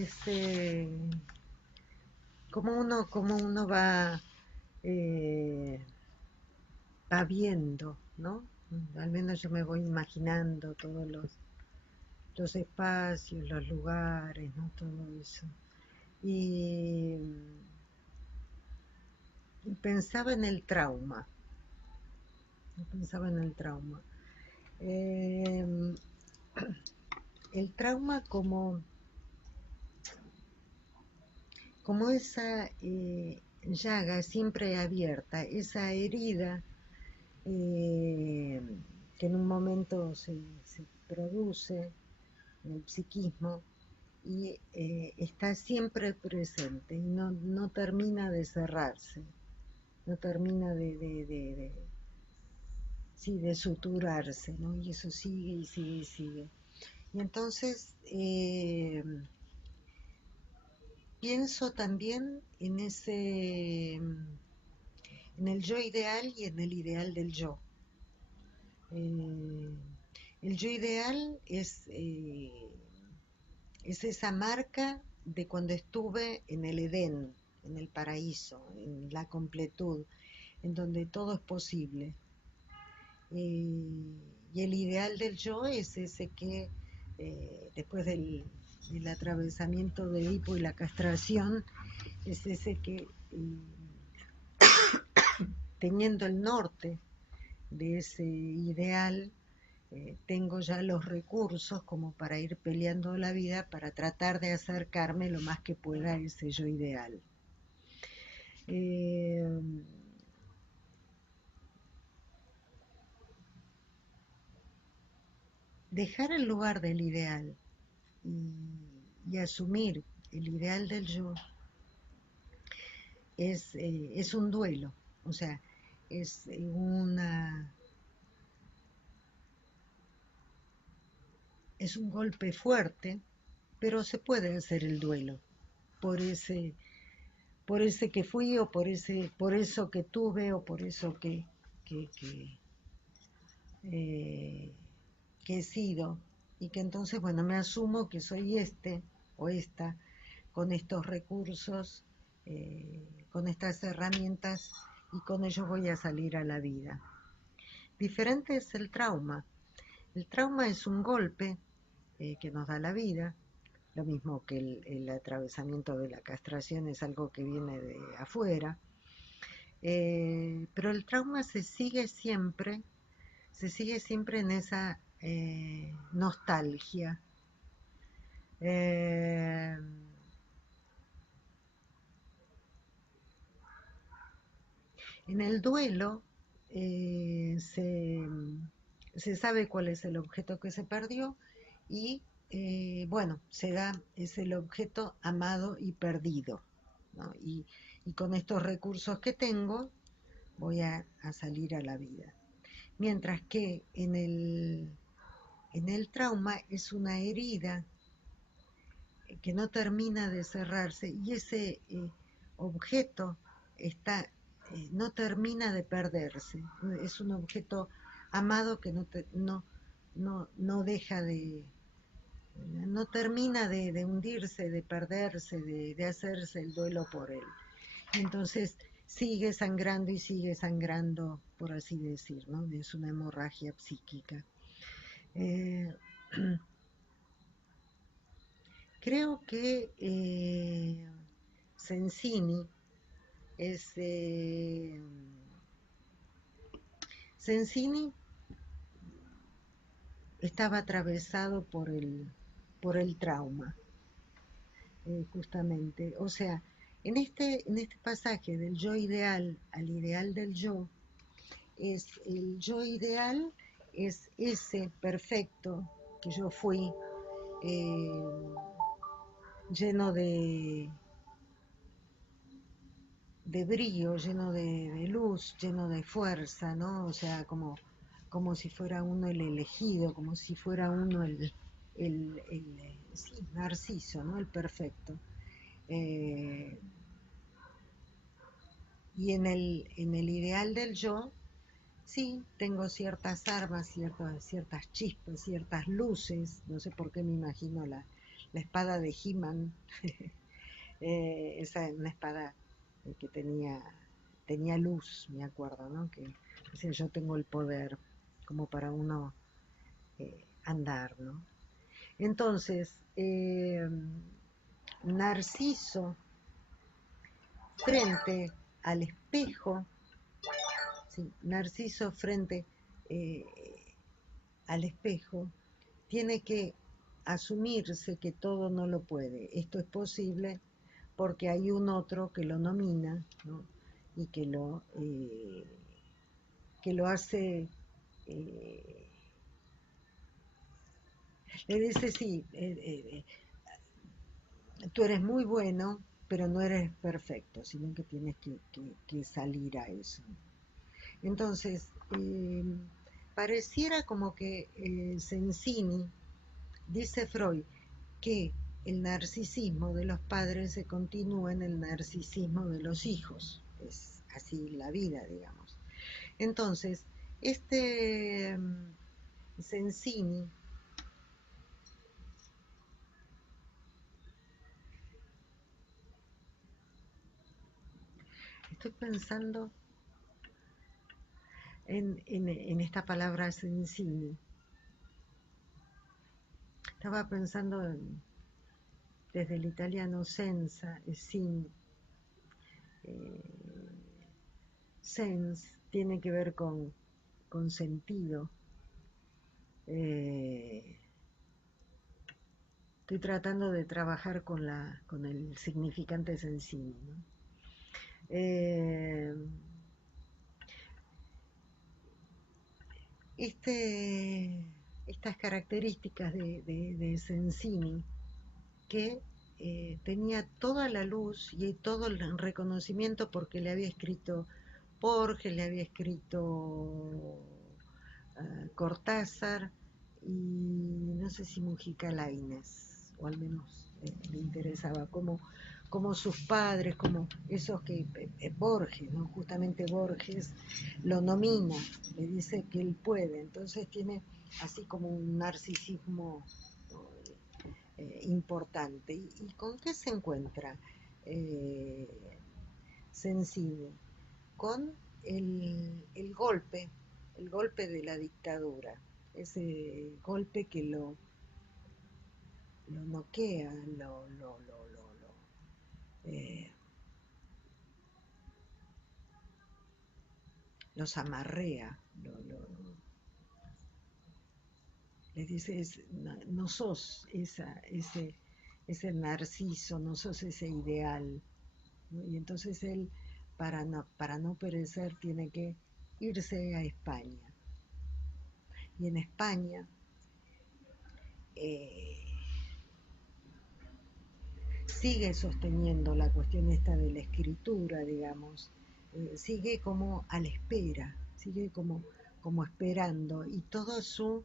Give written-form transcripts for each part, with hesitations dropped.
este, cómo uno eh, va viendo, ¿no? Al menos yo me voy imaginando todos los espacios, los lugares, ¿no? Todo eso. Y, y pensaba en el trauma, pensaba en el trauma. Eh, el trauma como esa llaga siempre abierta, esa herida eh, que en un momento se produce en el psiquismo y está siempre presente y no termina de cerrarse, no termina sí, de suturarse, ¿no? Y eso sigue y sigue y sigue. Y entonces pienso también en el yo ideal y en el ideal del yo. Eh, el yo ideal es esa marca de cuando estuve en el Edén, en el paraíso, en la completud, en donde todo es posible. Y el ideal del yo es ese que después del atravesamiento de Edipo y la castración, es ese que teniendo el norte de ese ideal, tengo ya los recursos como para ir peleando la vida para tratar de acercarme lo más que pueda a ese yo ideal. Eh, Dejar el lugar del ideal y asumir el ideal del yo es un duelo, o sea, es es un golpe fuerte, pero se puede hacer el duelo por por ese que fui o por eso que tuve o por eso que, que, eh, que he sido y que entonces, bueno, me asumo que soy este o esta con estos recursos, con estas herramientas y con ellos voy a salir a la vida. Diferente es el trauma. El trauma es un golpe que nos da la vida, lo mismo que el atravesamiento de la castración es algo que viene de afuera, pero el trauma se sigue siempre en esa nostalgia. Eh, en el duelo eh, se, se sabe cuál es el objeto que se perdió y bueno, es el objeto amado y perdido, ¿no? Y con estos recursos que tengo voy a salir a la vida. Mientras que en el trauma es una herida que no termina de cerrarse y ese objeto no termina de perderse. Es un objeto amado que no deja no termina de hundirse, de perderse, de hacerse el duelo por él. Entonces sigue sangrando, por así decir, ¿no? Es una hemorragia psíquica. Eh, Creo que Sensini es... Sensini estaba atravesado por el trauma, justamente. O sea, en este pasaje del yo ideal al ideal del yo, el yo ideal es ese perfecto que yo fui, eh, lleno de brillo, lleno de luz, lleno de fuerza, ¿no? O sea, como si fuera uno el elegido, como si fuera uno sí, Narciso, ¿no? El perfecto. Eh, y en el ideal del yo, sí, tengo ciertas armas, ciertas chispas, ciertas luces, no sé por qué me imagino la espada de He-Man. Esa es una espada que tenía luz, me acuerdo, ¿no? Que decía, yo tengo el poder, como para uno andar, ¿no? Entonces, Narciso frente al espejo, ¿sí? Narciso frente eh, al espejo, tiene que asumirse que todo no lo puede. Esto es posible porque hay un otro que lo nomina, ¿no? Y que lo hace, eh, le dice, sí, tú eres muy bueno, pero no eres perfecto, sino que tienes que salir a eso. Entonces, pareciera como que Sensini, dice Freud, que el narcisismo de los padres se continúa en el narcisismo de los hijos. Es así la vida, digamos. Entonces, este Sensini estoy pensando en esta palabra Sensini. Estaba pensando desde el italiano senza, sin, eh, sense, tiene que ver con sentido. Eh, Estoy tratando de trabajar con el significante Sensini, ¿no? Eh, este, Estas características de Sensini, que tenía toda la luz y todo el reconocimiento porque le había escrito Borges, le había escrito Cortázar y no sé si Mujica Lainez, o al menos le interesaba, como sus padres, como esos que Borges, ¿no? Justamente Borges lo nomina, le dice que él puede, entonces tiene así como un narcisismo importante. ¿Y con qué se encuentra eh, Sensini? Con el golpe de la dictadura, ese golpe que lo noquea, eh, los amarrea, les dice, no, no sos ese narciso, no sos ese ideal, ¿no? Y entonces él, para no perecer, tiene que irse a España. Y en España eh, sigue sosteniendo la cuestión esta de la escritura, digamos, sigue como a la espera, sigue como esperando, y todo su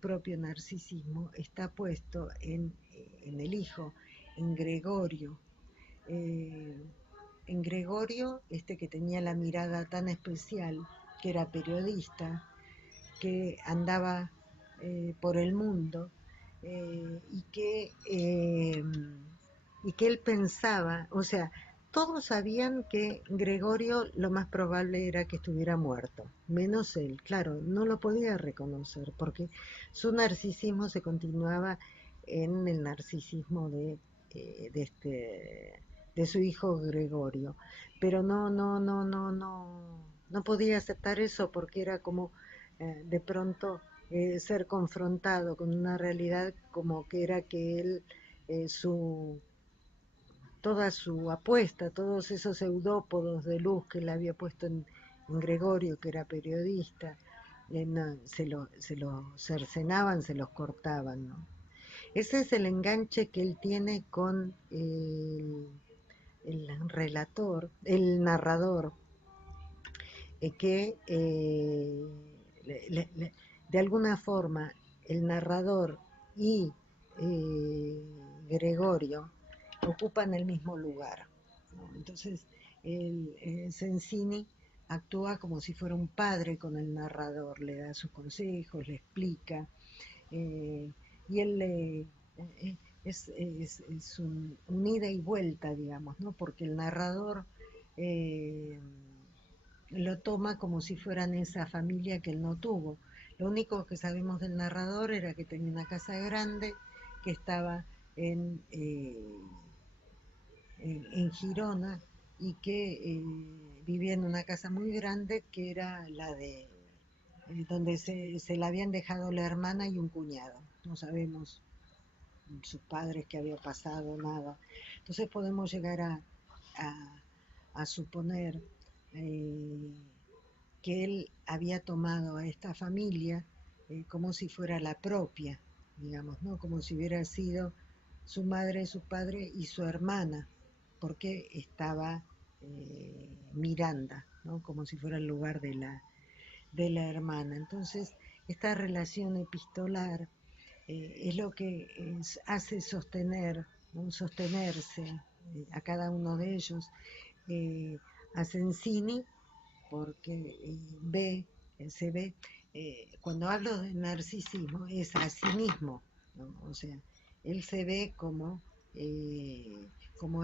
propio narcisismo está puesto en el hijo, en Gregorio. Eh, en Gregorio, este que tenía la mirada tan especial, que era periodista, que andaba por el mundo, y que él pensaba, o sea, todos sabían que Gregorio lo más probable era que estuviera muerto, menos él, claro, no lo podía reconocer porque su narcisismo se continuaba en el narcisismo de su hijo Gregorio, pero no podía aceptar eso porque era como de pronto ser confrontado con una realidad como que era que él, toda su apuesta, todos esos eudópodos de luz que él había puesto en Gregorio, que era periodista, no, se lo cercenaban, se los cortaban, ¿no? Ese es el enganche que él tiene con el relator, el narrador, que de alguna forma el narrador y Gregorio ocupan el mismo lugar, ¿no? Entonces Sensini actúa como si fuera un padre con el narrador, le da sus consejos, le explica, eh, y él Es un ida y vuelta, digamos, ¿no? Porque el narrador eh, lo toma como si fueran esa familia que él no tuvo. Lo único que sabemos del narrador era que tenía una casa grande, que estaba en, en Girona y que vivía en una casa muy grande que era la de donde se la habían dejado la hermana y un cuñado. No sabemos sus padres qué había pasado, nada. Entonces podemos llegar a, a suponer eh, que él había tomado a esta familia como si fuera la propia, digamos, ¿no? Como si hubiera sido su madre, su padre y su hermana, porque estaba Miranda, ¿no? Como si fuera el lugar de la hermana. Entonces, esta relación epistolar es lo que hace sostener, ¿no? Sostenerse a cada uno de ellos, eh, a Sensini, porque se ve, cuando hablo de narcisismo, es a sí mismo, ¿no? O sea, él se ve como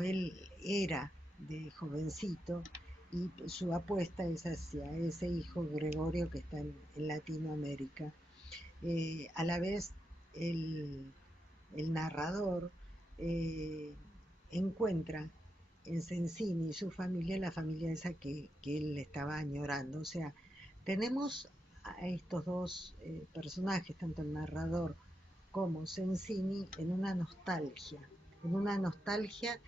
él era de jovencito y su apuesta es hacia ese hijo Gregorio que está en Latinoamérica. A la vez, el, el narrador eh, encuentra en Sensini y su familia la familia esa que él estaba añorando. O sea, tenemos a estos dos personajes, tanto el narrador como Sensini, en una nostalgia por una nostalgia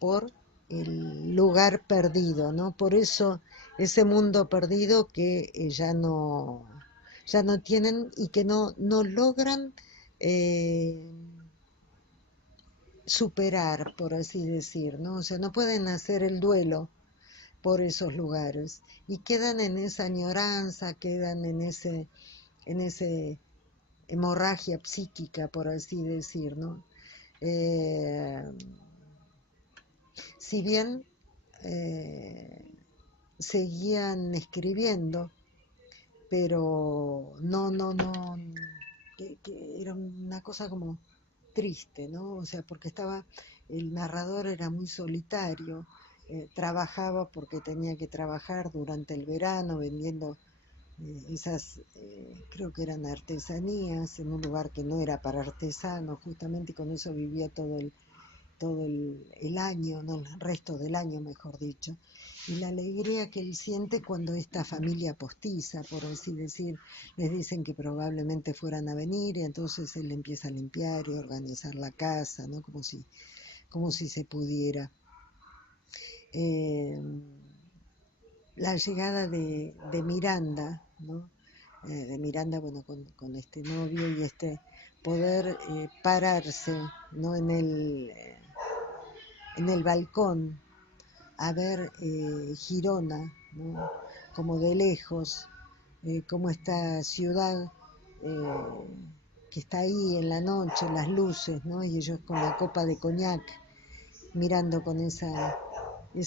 por el lugar perdido, ¿no? Por eso ese mundo perdido que ya no tienen y que no logran eh, superar, por así decir, ¿no? O sea, no pueden hacer el duelo por esos lugares y quedan en esa añoranza, quedan en ese hemorragia psíquica, por así decir, ¿no? Eh, si bien eh, seguían escribiendo, pero no, que era una cosa como triste, ¿no? O sea, porque el narrador era muy solitario, trabajaba porque tenía que trabajar durante el verano vendiendo creo que eran artesanías, en un lugar que no era para artesanos, justamente, y con eso vivía el año, no, el resto del año, mejor dicho, y la alegría que él siente cuando esta familia postiza, por así decir, les dicen que probablemente fueran a venir, y entonces él empieza a limpiar y organizar la casa, ¿no? Como si se pudiera. Eh, la llegada de Miranda, ¿no? De Miranda, bueno, con este novio y este poder pararse, ¿no? En el balcón a ver Girona, ¿no? Como de lejos, como esta ciudad eh, que está ahí en la noche, las luces, ¿no? Y ellos con la copa de coñac, mirando con esa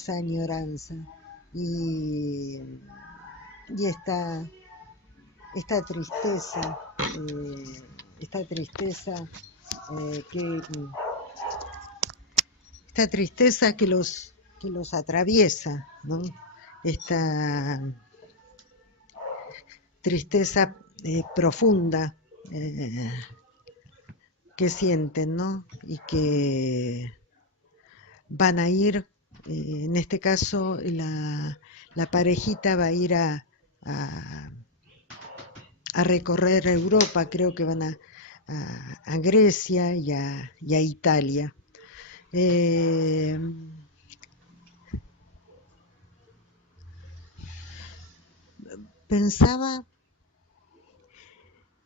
añoranza. Y, y esta tristeza, esta tristeza que esta tristeza que los atraviesa, ¿no? Esta tristeza profunda que sienten, ¿no? Y que van a ir, en este caso, la parejita va a ir a, a recorrer Europa, creo que van a Grecia y a Italia. Eh, Pensaba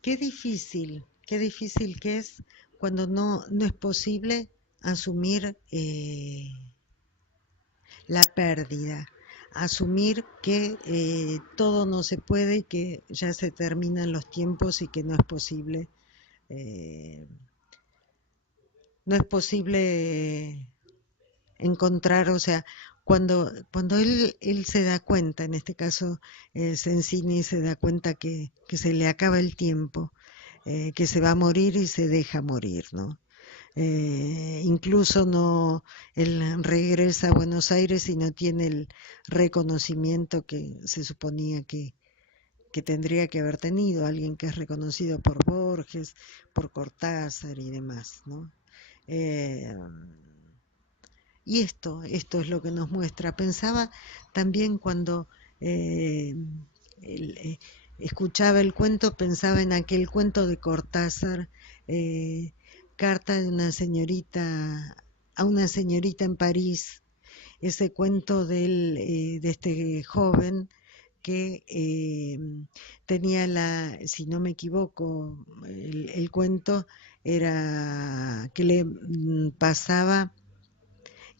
qué difícil que es cuando no es posible asumir la pérdida, asumir que todo no se puede, que ya se terminan los tiempos y que eh, no es posible encontrar, o sea, cuando él se da cuenta, en este caso Sensini se da cuenta que se le acaba el tiempo, que se va a morir y se deja morir, ¿no? Incluso no, él regresa a Buenos Aires y no tiene el reconocimiento que se suponía que tendría que haber tenido, alguien que es reconocido por Borges, por Cortázar y demás, ¿no? Eh, y esto es lo que nos muestra. Pensaba también cuando eh, el, escuchaba el cuento, pensaba en aquel cuento de Cortázar, eh, Carta de una señorita a una señorita en París, ese cuento de este joven que tenía si no me equivoco, el cuento era que le pasaba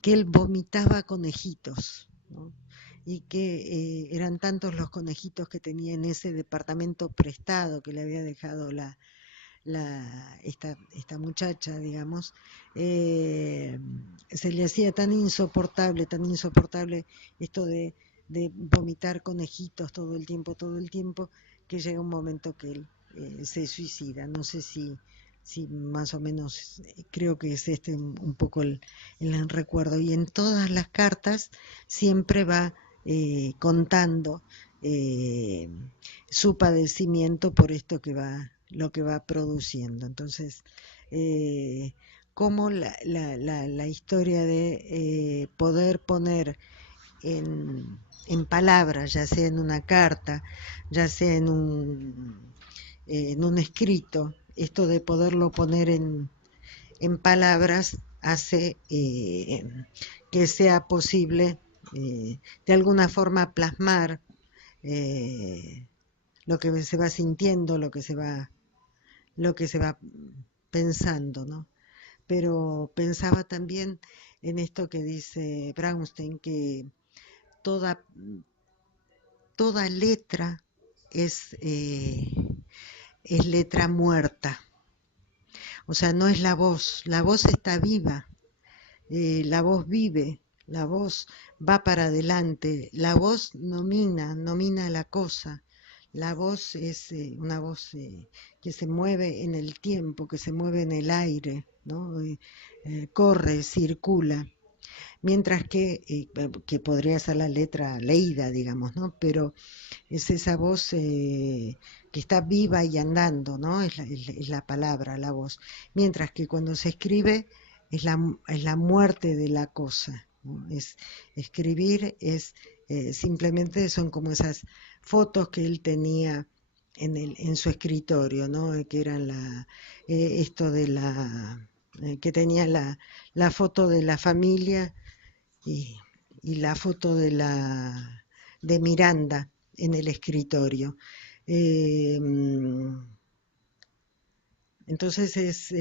que él vomitaba conejitos, ¿no? Y que eran tantos los conejitos que tenía en ese departamento prestado que le había dejado esta muchacha, digamos, eh, se le hacía tan insoportable esto de vomitar conejitos todo el tiempo, que llega un momento que él se suicida. No sé si más o menos creo que es este un poco el recuerdo. Y en todas las cartas siempre va contando eh, su padecimiento por esto lo que va produciendo. Entonces, cómo la historia de poder poner en palabras, ya sea en una carta, ya sea en un escrito, esto de poderlo poner en palabras hace que sea posible de alguna forma plasmar eh, lo que se va sintiendo, lo que se va pensando, ¿no? Pero pensaba también en esto que dice Brownstein, que toda, toda letra es letra muerta, o sea, no es la voz está viva, la voz vive, la voz va para adelante, la voz nomina la cosa, la voz es una voz que se mueve en el tiempo, que se mueve en el aire, ¿no? Corre, circula, mientras que podría ser la letra leída, digamos, ¿no? Pero es esa voz que está viva y andando, ¿no? Es la palabra, la voz. Mientras que cuando se escribe es la muerte de la cosa, ¿no? Escribir es simplemente son como esas fotos que él tenía en su escritorio, ¿no? Que eran esto de que tenía la foto de la familia y, y la foto de Miranda en el escritorio. Eh, entonces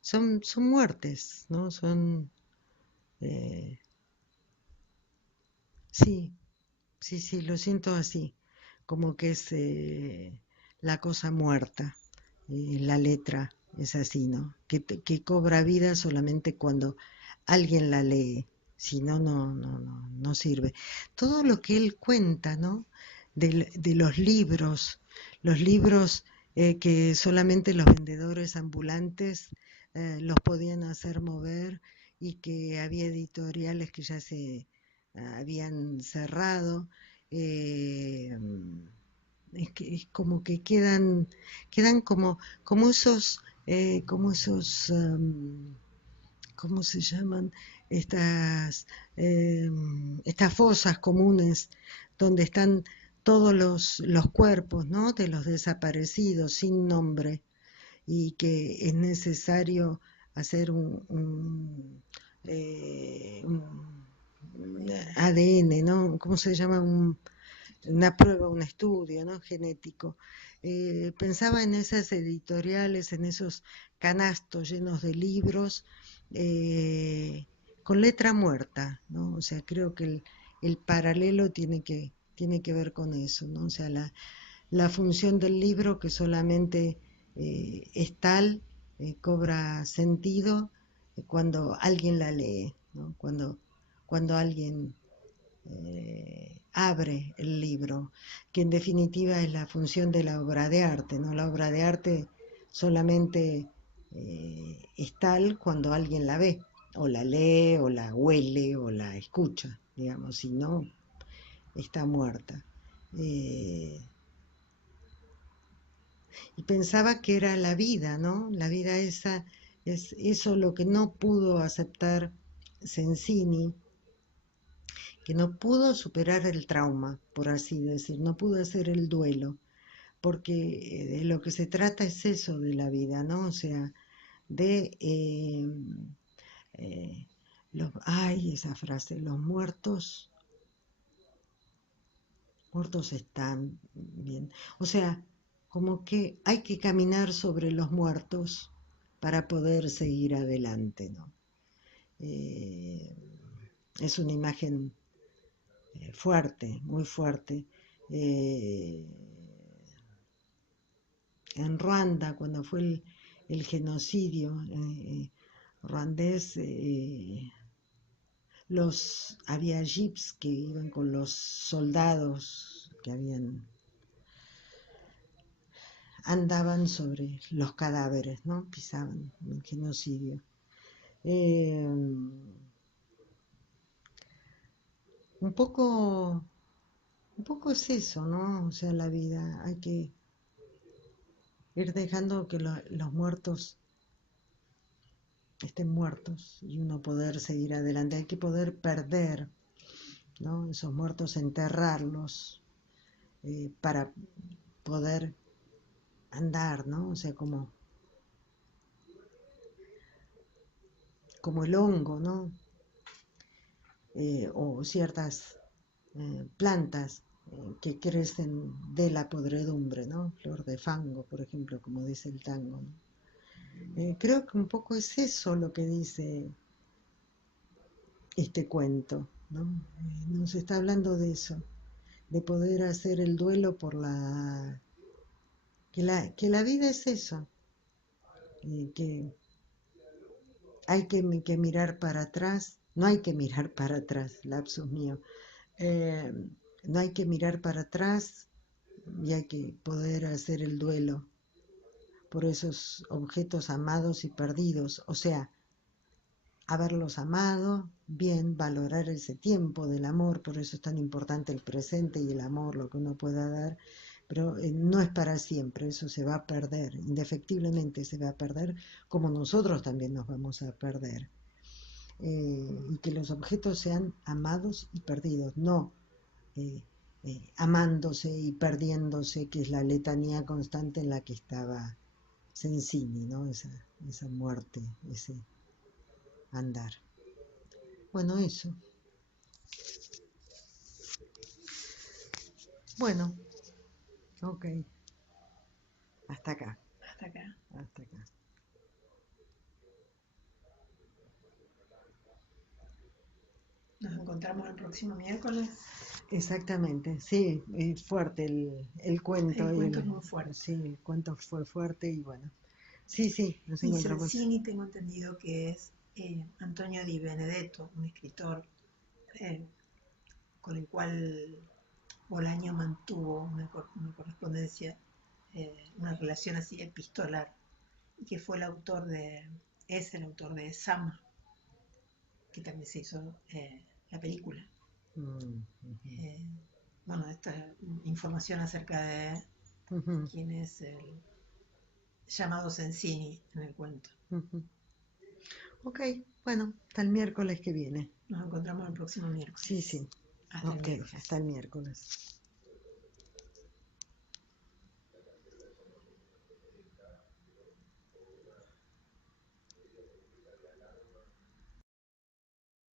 son muertes, ¿no? Eh, sí, sí, lo siento así, como que es la cosa muerta, la letra es así, ¿no? Que cobra vida solamente cuando alguien la lee, si no, no sirve. Todo lo que él cuenta, ¿no? De los libros que solamente los vendedores ambulantes los podían hacer mover y que había editoriales que ya se habían cerrado. eh, es como que quedan como esos ¿cómo se llaman? Estas, eh, estas fosas comunes donde están todos los cuerpos, ¿no? De los desaparecidos sin nombre y que es necesario hacer un ADN, ¿no? ¿Cómo se llama? Una prueba, un estudio, ¿no? Genético. Pensaba en esas editoriales, en esos canastos llenos de libros con letra muerta, ¿no? O sea, creo que el paralelo tiene que ver con eso, ¿no? O sea, la función del libro que solamente es cobra sentido cuando alguien la lee, ¿no? cuando alguien abre el libro, que en definitiva es la función de la obra de arte, ¿no? La obra de arte solamente es tal cuando alguien la ve, o la lee, o la huele, o la escucha, digamos, si no, está muerta. Y pensaba que era la vida, ¿no? La vida esa, es eso lo que no pudo aceptar Sensini, que no pudo superar el trauma, por así decir, no pudo hacer el duelo, porque de lo que se trata es eso de la vida, ¿no? O sea, de ay, esa frase, los muertos están bien. O sea, como que hay que caminar sobre los muertos para poder seguir adelante, ¿no? Eh, es una imagen fuerte, muy fuerte. Eh, en Ruanda, cuando fue el genocidio ruandés, había jeeps que iban con los soldados que andaban sobre los cadáveres, ¿no? Pisaban el genocidio. Eh, un poco, un poco es eso, ¿no? O sea, la vida, hay que ir dejando que los muertos estén muertos y uno poder seguir adelante. Hay que poder perder, ¿no? Esos muertos, enterrarlos para poder andar, ¿no? O sea, como el hongo, ¿no? O ciertas plantas que crecen de la podredumbre, ¿no? Flor de fango, por ejemplo, como dice el tango, ¿no? Creo que un poco es eso lo que dice este cuento, ¿no? Nos está hablando de eso, de poder hacer el duelo por que la vida es eso, que hay que mirar para atrás, no hay que mirar para atrás, lapsus mío, eh, no hay que mirar para atrás y hay que poder hacer el duelo por esos objetos amados y perdidos, o sea, haberlos amado, bien, valorar ese tiempo del amor, por eso es tan importante el presente y el amor, lo que uno pueda dar, pero no es para siempre, eso se va a perder, indefectiblemente se va a perder, como nosotros también nos vamos a perder. Y que los objetos sean amados y perdidos, no amándose y perdiéndose, que es la letanía constante en la que estaba Sensini, ¿no? Esa muerte, ese andar. Bueno, eso. Bueno, ok. Hasta acá. Hasta acá. Hasta acá. Nos encontramos el próximo miércoles. Exactamente, sí, es fuerte el cuento. El cuento es muy fuerte. Sí, el cuento fue fuerte y bueno. Sí, sí, nos Y encontramos. Sensini tengo entendido que es Antonio Di Benedetto, un escritor eh, con el cual Bolaño mantuvo una correspondencia, una relación así epistolar, y que fue es el autor de Sama, que también se hizo la película. Mm, Eh, bueno, esta información acerca de ujú, quién es el llamado Sensini en el cuento. ujú. Ok, bueno, hasta el miércoles que viene. Nos encontramos el próximo Sí, miércoles. sí. Hasta el Ok, miércoles. hasta el miércoles.